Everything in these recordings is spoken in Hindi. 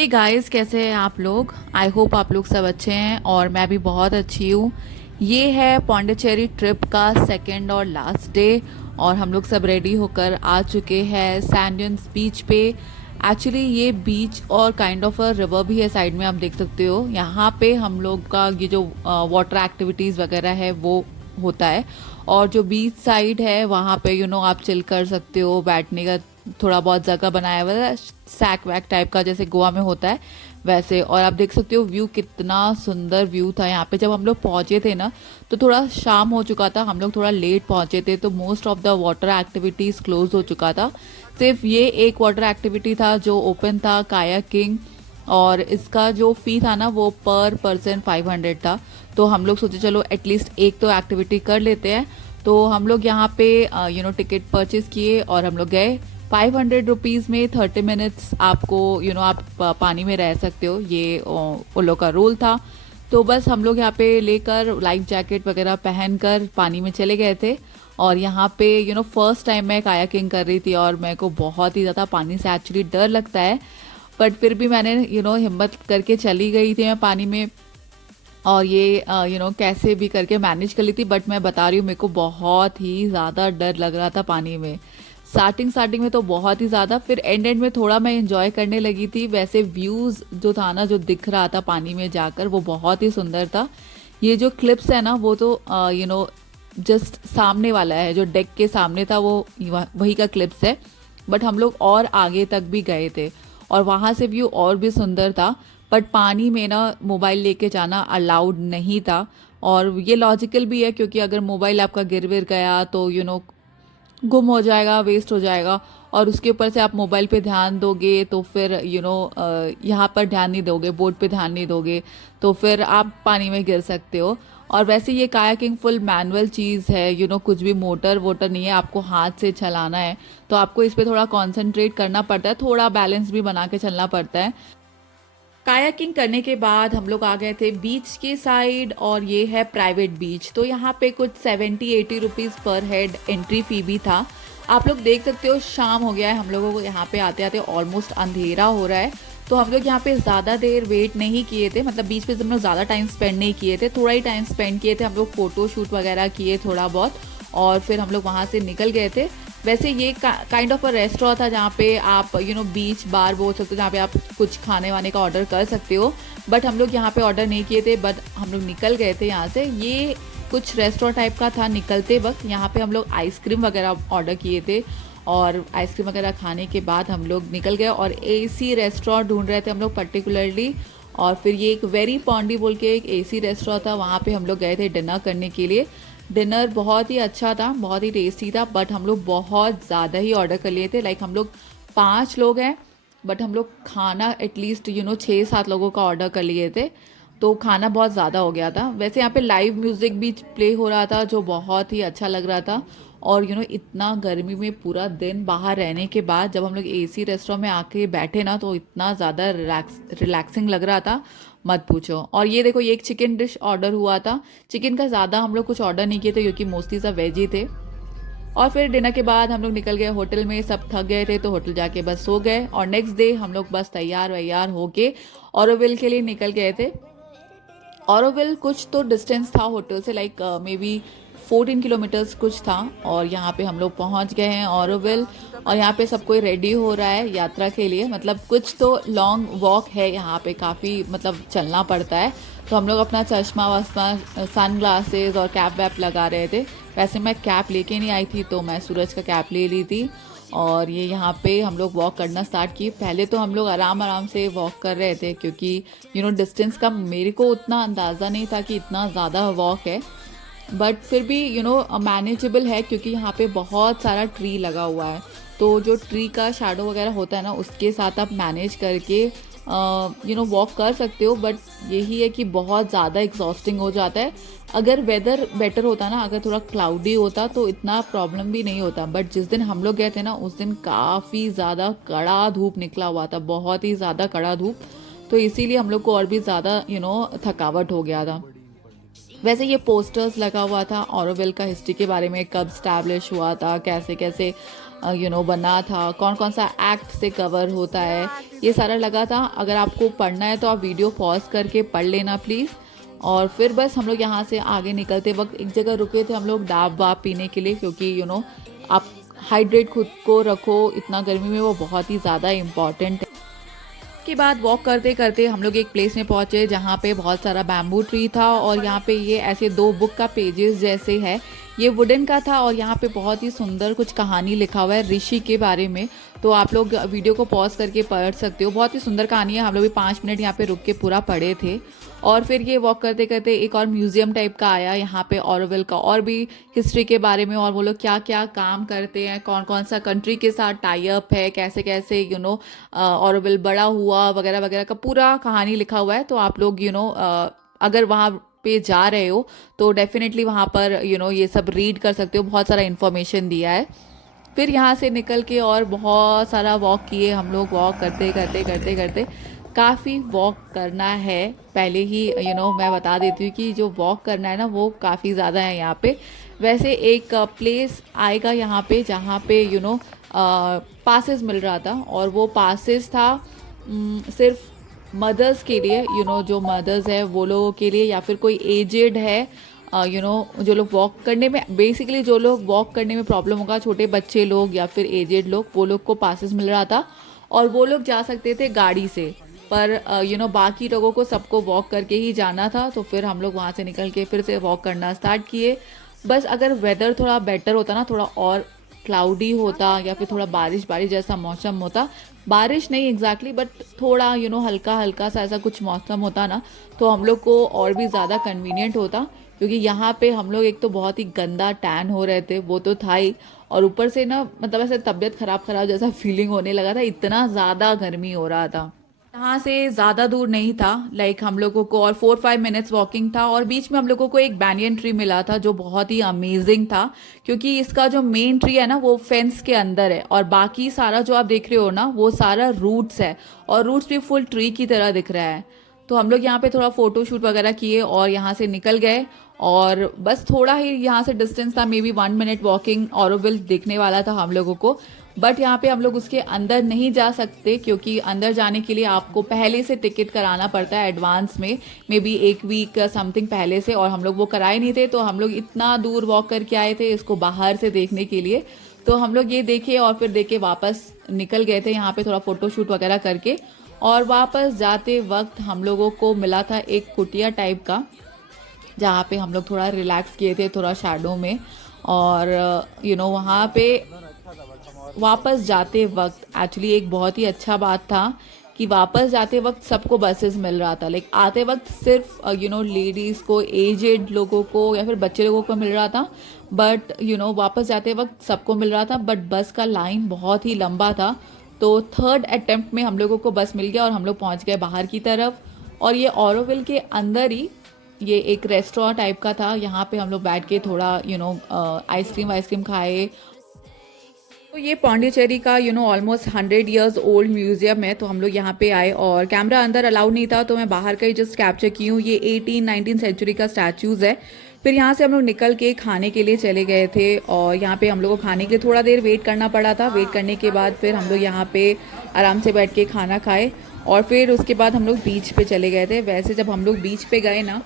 हे गाइस, कैसे हैं आप लोग। आई होप आप लोग सब अच्छे हैं और मैं भी बहुत अच्छी हूँ। ये है पौंडीचेरी ट्रिप का सेकंड और लास्ट डे और हम लोग सब रेडी होकर आ चुके हैं सैंड ड्यून्स बीच पे। एक्चुअली ये बीच और काइंड ऑफ अ रिवर भी है, साइड में आप देख सकते हो। यहाँ पे हम लोग का ये जो वाटर एक्टिविटीज़ वगैरह है वो होता है। और जो बीच साइड है वहाँ पे आप चिल कर सकते हो, बैठने का थोड़ा बहुत जगह बनाया हुआ है, सैक वैक टाइप का जैसे गोवा में होता है वैसे। और आप देख सकते हो व्यू, कितना सुंदर व्यू था यहाँ पे। जब हम लोग पहुंचे थे ना तो थोड़ा शाम हो चुका था, हम लोग थोड़ा लेट पहुंचे थे, तो most of the water activities close हो चुका था। सिर्फ ये एक वाटर एक्टिविटी था जो ओपन था, कायाकिंग। और इसका जो फी था ना वो पर पर्सन 500 था। तो हम लोग सोचे चलो एटलीस्ट एक तो एक्टिविटी कर लेते हैं। तो हम लोग यहाँ पे टिकट परचेज किए और हम लोग गए। 500 रुपीज़ में 30 मिनट्स आपको आप पानी में रह सकते हो, ये उन लोग का रूल था। तो बस हम लोग यहाँ पे लेकर लाइफ जैकेट वगैरह पहनकर पानी में चले गए थे। और यहाँ पे फर्स्ट टाइम मैं कायाकिंग कर रही थी और मेरे को बहुत ही ज़्यादा पानी से एक्चुअली डर लगता है। बट फिर भी मैंने हिम्मत करके चली गई थी मैं पानी में। और ये कैसे भी करके मैनेज कर ली थी। बट मैं बता रही हूँ, मेरे को बहुत ही ज़्यादा डर लग रहा था पानी में। स्टार्टिंग में तो बहुत ही ज़्यादा, फिर एंड में थोड़ा मैं इंजॉय करने लगी थी। वैसे व्यूज़ जो था ना, जो दिख रहा था पानी में जाकर, वो बहुत ही सुंदर था। ये जो क्लिप्स है ना वो तो जस्ट सामने वाला है, जो डेक के सामने था वो वही का क्लिप्स है। बट हम लोग और आगे तक भी गए थे और वहाँ से व्यू और भी सुंदर था। बट पानी में ना मोबाइल लेके जाना अलाउड नहीं था। और ये लॉजिकल भी है क्योंकि अगर मोबाइल आपका गिर विर गया तो गुम हो जाएगा, वेस्ट हो जाएगा। और उसके ऊपर से आप मोबाइल पे ध्यान दोगे तो फिर यहाँ पर ध्यान नहीं दोगे, बोर्ड पे ध्यान नहीं दोगे, तो फिर आप पानी में गिर सकते हो। और वैसे ये कायाकिंग फुल मैनुअल चीज़ है, कुछ भी मोटर वोटर नहीं है, आपको हाथ से चलाना है। तो आपको इस पर थोड़ा कॉन्सेंट्रेट करना पड़ता है, थोड़ा बैलेंस भी बना के चलना पड़ता है। कायाकिंग करने के बाद हम लोग आ गए थे बीच के साइड और ये है प्राइवेट बीच। तो यहाँ पे कुछ 70-80 रुपीज़ पर हेड एंट्री फी भी था। आप लोग देख सकते हो शाम हो गया है, हम लोगों को यहाँ पे आते आते ऑलमोस्ट अंधेरा हो रहा है। तो हम लोग यहाँ पे ज़्यादा देर वेट नहीं किए थे, मतलब बीच पे हम लोग ज़्यादा टाइम स्पेंड नहीं किए थे, थोड़ा ही टाइम स्पेंड किए थे। हम लोग फ़ोटो शूट वगैरह किए थोड़ा बहुत और फिर हम लोग वहाँ से निकल गए थे। वैसे ये काइंड ऑफ अ रेस्टोरेंट था जहाँ पे आप बीच बार बोल सकते हो, जहाँ पे आप कुछ खाने वाने का ऑर्डर कर सकते हो। बट हम लोग यहाँ पे ऑर्डर नहीं किए थे, बट हम लोग निकल गए थे यहाँ से। ये कुछ रेस्टोरेंट टाइप का था। निकलते वक्त यहाँ पे हम लोग आइसक्रीम वगैरह ऑर्डर किए थे और आइसक्रीम वगैरह खाने के बाद हम लोग निकल गए और एसी रेस्टोरेंट ढूंढ रहे थे हम लोग पर्टिकुलरली। और फिर ये एक वेरी पॉन्डी बोल के एक एसी रेस्टोरेंट था, वहाँ पे हम लोग गए थे डिनर करने के लिए। डिनर बहुत ही अच्छा था, बहुत ही टेस्टी था। बट हम लोग बहुत ज़्यादा ही ऑर्डर कर लिए थे, लाइक हम लोग 5 लोग हैं। बट हम लोग खाना एटलीस्ट 6-7 लोगों का ऑर्डर कर लिए थे, तो खाना बहुत ज़्यादा हो गया था। वैसे यहाँ पे लाइव म्यूज़िक भी प्ले हो रहा था जो बहुत ही अच्छा लग रहा था। और इतना गर्मी में पूरा दिन बाहर रहने के बाद जब हम लोग एसी रेस्टोरेंट में आके बैठे ना, तो इतना ज़्यादा रिलैक्सिंग लग रहा था, मत पूछो। और ये देखो, ये एक चिकन डिश ऑर्डर हुआ था। चिकन का ज़्यादा हम लोग कुछ ऑर्डर नहीं किए थे क्योंकि मोस्टली सब वेज ही थे। और फिर डिनर के बाद हम लोग निकल गए होटल में, सब थक गए थे तो होटल जाके बस सो गए। और नेक्स्ट डे हम लोग बस तैयार वैयार होके ऑरोविल के लिए निकल गए थे। ऑरोविल कुछ तो डिस्टेंस था होटल से, लाइक मे बी 14 किलोमीटर्स कुछ था। और यहाँ पे हम लोग पहुँच गए हैं ऑरोविल। और यहाँ पे सब कोई रेडी हो रहा है यात्रा के लिए, मतलब कुछ तो लॉन्ग वॉक है यहाँ पे, काफ़ी मतलब चलना पड़ता है। तो हम लोग अपना चश्मा वश्मा, सन ग्लासेस और कैप वैप लगा रहे थे। वैसे मैं कैप लेके नहीं आई थी तो मैं सूरज का कैप ले ली थी। और ये यहाँ पे हम लोग वॉक करना स्टार्ट किए। पहले तो हम लोग आराम आराम से वॉक कर रहे थे क्योंकि डिस्टेंस का मेरे को उतना अंदाज़ा नहीं था कि इतना ज़्यादा वॉक है। बट फिर भी मैनेजेबल है क्योंकि यहाँ पे बहुत सारा ट्री लगा हुआ है। तो जो ट्री का शैडो वगैरह होता है ना, उसके साथ आप मैनेज करके वॉक कर सकते हो। बट यही है कि बहुत ज़्यादा एग्जॉस्टिंग हो जाता है। अगर वेदर बेटर होता ना, अगर थोड़ा क्लाउडी होता तो इतना प्रॉब्लम भी नहीं होता। बट जिस दिन हम लोग गए थे ना, उस दिन काफ़ी ज़्यादा कड़ा धूप निकला हुआ था, बहुत ही ज़्यादा कड़ा धूप। तो इसीलिए हम लोग को और भी ज़्यादा थकावट हो गया था। वैसे ये पोस्टर्स लगा हुआ था ऑरोविल का, हिस्ट्री के बारे में, कब स्टैब्लिश हुआ था, कैसे कैसे बना था, कौन कौन सा एक्ट से कवर होता है, ये सारा लगा था। अगर आपको पढ़ना है तो आप वीडियो पॉज करके पढ़ लेना प्लीज़। और फिर बस हम लोग यहाँ से आगे निकलते वक्त एक जगह रुके थे हम लोग डाब वाब पीने के लिए, क्योंकि आप हाइड्रेट खुद को रखो, इतना गर्मी में वो बहुत ही ज़्यादा इम्पॉर्टेंट है। के बाद वॉक करते करते हम लोग एक प्लेस में पहुंचे जहाँ पे बहुत सारा बैम्बू ट्री था, और यहाँ पे ये ऐसे दो बुक का पेजेस जैसे है, ये वुडन का था, और यहाँ पे बहुत ही सुंदर कुछ कहानी लिखा हुआ है ऋषि के बारे में। तो आप लोग वीडियो को पॉज करके पढ़ सकते हो, बहुत ही सुंदर कहानी है। हम लोग भी 5 मिनट यहाँ पे रुक के पूरा पढ़े थे। और फिर ये वॉक करते करते एक और म्यूजियम टाइप का आया यहाँ पे, ऑरोविल का, और भी हिस्ट्री के बारे में, और वो लोग क्या क्या काम करते हैं, कौन कौन सा कंट्री के साथ टाई अप है, कैसे कैसे ऑरोविल बड़ा हुआ वगैरह वगैरह का पूरा कहानी लिखा हुआ है। तो आप लोग अगर वहाँ पे जा रहे हो तो डेफिनेटली वहाँ पर ये सब रीड कर सकते हो, बहुत सारा इन्फॉर्मेशन दिया है। फिर यहाँ से निकल के और बहुत सारा वॉक किए हम लोग, वॉक करते करते करते करते काफ़ी वॉक करना है। पहले ही मैं बता देती हूँ कि जो वॉक करना है ना वो काफ़ी ज़्यादा है यहाँ पे। वैसे एक प्लेस आएगा यहाँ पे जहाँ पे पासेस मिल रहा था, और वो पासेस था सिर्फ मदर्स के लिए, जो मदर्स है वो लोगों के लिए, या फिर कोई एजेड है, जो लोग वॉक करने में, बेसिकली जो लोग वॉक करने में प्रॉब्लम होगा, छोटे बच्चे लोग या फिर एजेड लोग, वो लोग को पासेस मिल रहा था, और वो लोग जा सकते थे गाड़ी से। पर बाकी लोगों को सबको वॉक करके ही जाना था। तो फिर हम लोग वहाँ से निकल के फिर से वॉक करना स्टार्ट किए। बस अगर वेदर थोड़ा बेटर होता ना, थोड़ा और क्लाउडी होता या फिर थोड़ा बारिश बारिश जैसा मौसम होता, बारिश नहीं एग्जैक्टली बट थोड़ा हल्का हल्का सा ऐसा कुछ मौसम होता ना, तो हम लोग को और भी ज़्यादा कन्वीनियंट होता। क्योंकि यहाँ पे हम लोग एक तो बहुत ही गंदा टैन हो रहे थे, वो तो था ही, और ऊपर से ना मतलब ऐसे तबीयत खराब खराब जैसा फीलिंग होने लगा था, इतना ज़्यादा गर्मी हो रहा था। यहाँ से ज़्यादा दूर नहीं था, लाइक हम लोगों को और 4-5 मिनट्स वॉकिंग था, और बीच में हम लोगों को एक बैनियन ट्री मिला था जो बहुत ही अमेजिंग था, क्योंकि इसका जो मेन ट्री है ना वो फेंस के अंदर है, और बाकी सारा जो आप देख रहे हो ना वो सारा रूट्स है, और रूट्स भी फुल ट्री की तरह दिख रहा है। तो हम लोग यहाँ पे थोड़ा फोटो शूट वगैरह किए और यहाँ से निकल गए, और बस थोड़ा ही यहाँ से डिस्टेंस था, may be 1 minute walking Auroville देखने वाला था हम लोगों को। बट यहाँ पे हम लोग उसके अंदर नहीं जा सकते, क्योंकि अंदर जाने के लिए आपको पहले से टिकट कराना पड़ता है एडवांस में, मे बी 1 वीक समथिंग पहले से, और हम लोग वो कराए नहीं थे। तो हम लोग इतना दूर वॉक करके आए थे इसको बाहर से देखने के लिए। तो हम लोग ये देखे और फिर देख के वापस निकल गए थे यहाँ पे थोड़ा फ़ोटो शूट वगैरह करके। और वापस जाते वक्त हम लोगों को मिला था एक कुटिया टाइप का, जहाँ पे हम लोग थोड़ा रिलैक्स किए थे थोड़ा शैडो में। और वहाँ पे वापस जाते वक्त एक्चुअली एक बहुत ही अच्छा बात था कि वापस जाते वक्त सबको बसेस मिल रहा था, लाइक आते वक्त सिर्फ लेडीज़ को, एजेड लोगों को या फिर बच्चे लोगों को मिल रहा था, बट वापस जाते वक्त सबको मिल रहा था। बट बस का लाइन बहुत ही लंबा था, तो थर्ड अटेम्प्ट में हम लोगों को बस मिल गया और हम लोग पहुंच गए बाहर की तरफ। और ये ऑरोविल के अंदर ही ये एक रेस्टोरेंट टाइप का था, यहाँ पे हम लोग बैठ के थोड़ा आइसक्रीम वाइसक्रीम खाए। तो ये पौंडीचेरी का ऑलमोस्ट 100 years ओल्ड म्यूजियम है। तो हम लोग यहाँ पे आए और कैमरा अंदर अलाउ नहीं था, तो मैं बाहर का ही जस्ट कैप्चर की हूँ। ये 18-19 सेंचुरी का स्टैचूज़ है। फिर यहाँ से हम लोग निकल के खाने के लिए चले गए थे, और यहाँ पे हम लोग को खाने के लिए थोड़ा देर वेट करना पड़ा था। वेट करने के बाद फिर हम लोग यहाँ पे आराम से बैठ के खाना खाए, और फिर उसके बाद हम लोग बीच पे चले गए थे। वैसे जब हम लोग बीच पे गए ना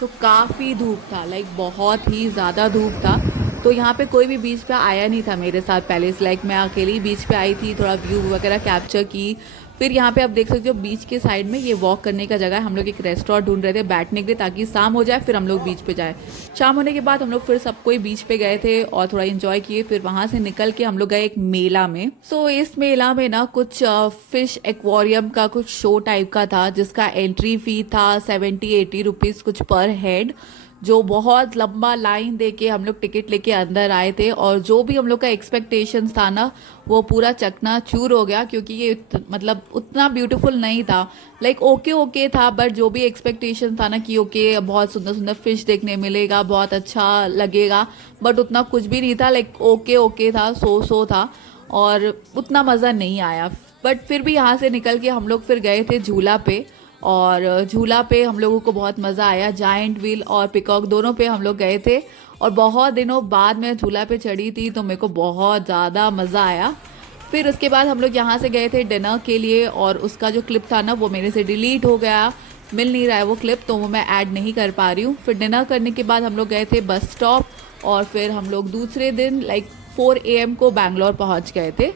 तो काफ़ी धूप था, लाइक बहुत ही ज़्यादा धूप था। तो यहाँ पे कोई भी बीच पे आया नहीं था मेरे साथ पहले से, लाइक मैं अकेली बीच पे आई थी, थोड़ा व्यू वगैरह कैप्चर की। फिर यहाँ पे आप देख सकते हो बीच के साइड में ये वॉक करने का जगह है। हम लोग एक रेस्टोरेंट ढूंढ रहे थे बैठने के लिए, ताकि शाम हो जाए फिर हम लोग बीच पे जाए। शाम होने के बाद हम लोग फिर सब कोई बीच पे गए थे और थोड़ा इन्जॉय किए। फिर वहाँ से निकल के हम लोग गए एक मेला में। सो इस मेला में ना कुछ फिश एक्वेरियम का कुछ शो टाइप का था, जिसका एंट्री फी था 70-80 रुपीज़ कुछ पर हेड, जो बहुत लंबा लाइन दे के हम लोग टिकट लेके अंदर आए थे। और जो भी हम लोग का एक्सपेक्टेशंस था ना वो पूरा चकनाचूर हो गया, क्योंकि ये मतलब उतना ब्यूटीफुल नहीं था, लाइक ओके ओके था। बट जो भी एक्सपेक्टेशन था ना कि ओके बहुत सुंदर सुंदर फिश देखने मिलेगा, बहुत अच्छा लगेगा, बट उतना कुछ भी नहीं था, लाइक ओके ओके था, सो था, और उतना मज़ा नहीं आया। बट फिर भी यहाँ से निकल के हम लोग फिर गए थे झूला पे, और झूला पे हम लोगों को बहुत मज़ा आया। जायंट व्हील और पिकॉक दोनों पे हम लोग गए थे और बहुत दिनों बाद मैं झूला पे चढ़ी थी तो मेरे को बहुत ज़्यादा मज़ा आया। फिर उसके बाद हम लोग यहाँ से गए थे डिनर के लिए और उसका जो क्लिप था ना वो मेरे से डिलीट हो गया, मिल नहीं रहा है वो क्लिप, तो वो मैं ऐड नहीं कर पा रही हूँ। फिर डिनर करने के बाद हम लोग गए थे बस स्टॉप और फिर हम लोग दूसरे दिन लाइक 4 AM को बैंगलोर पहुँच गए थे।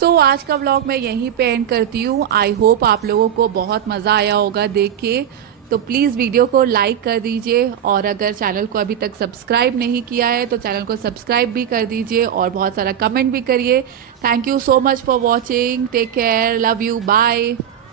सो आज का व्लॉग मैं यहीं पे एंड करती हूँ। आई होप आप लोगों को बहुत मज़ा आया होगा देख के। तो प्लीज़ वीडियो को लाइक कर दीजिए और अगर चैनल को अभी तक सब्सक्राइब नहीं किया है तो चैनल को सब्सक्राइब भी कर दीजिए और बहुत सारा कमेंट भी करिए। Thank you so much for watching. Take care, love you, bye.